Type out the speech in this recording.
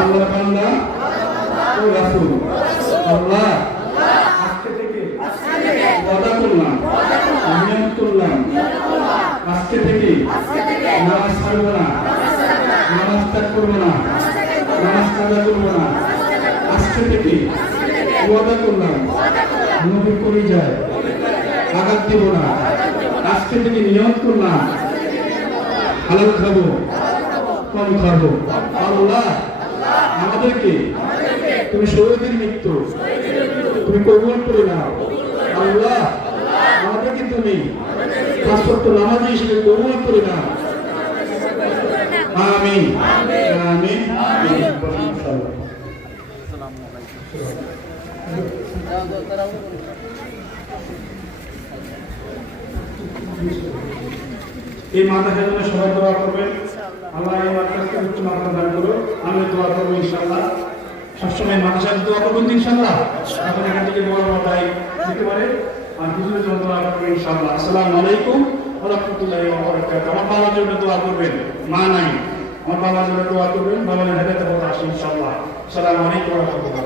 আল্লাহ বান্দা ও রাসূল। আল্লাহ আজকে থেকে ওয়াদা করলাম, নিয়ত করলাম, আজকে থেকে নামাজ ছাড়বো না, নামাজ ত্যাগ করবো না, নামাজ কাজা করবো না। আজকে থেকে ওয়াদা করলাম, নবীর কলিজায় আঘাত দেব না। আজকে থেকে নিয়ত করলাম, হালাল খাবো, কম খাবো। আল্লাহ আমাদেরকে তুমি শহীদের মৃত্যু তুমি কবুল করে নাও। আল্লাহ আমাদেরকে তুমি পাঁচ ওয়াক্ত নামাজি হিসেবে কবুল করে নাও। আমিন আমিন আমিন। এই মাদ্রাসার জন্য সবাই দোয়া করবেন। আল্লাহ এই মাদ্রাসাকে উচ্চ মাদ্রাসা দান করুন। আমি দোয়া করবো ইনশাআল্লাহ। সবসময় মাদ্রাসার দোয়া করবেন ইনশাআল্লাহ। এখন এখান থেকে বড় ভাই দিতে পারে আর কিছুর জন্য দোয়া করবেন ইনশাআল্লাহ। আসসালামু আলাইকুম ওয়া রাহমাতুল্লাহি ওয়া বারাকাতুহু। আমার বাবার জন্য দোয়া করবেন, মা নাই, আমার বাবার জন্য দোয়া করবেন, বাবার হেদায়েতের পথে আসেন ইনশাআল্লাহ। আসসালামু আলাইকুম ওয়া রাহমাতুল্লাহ।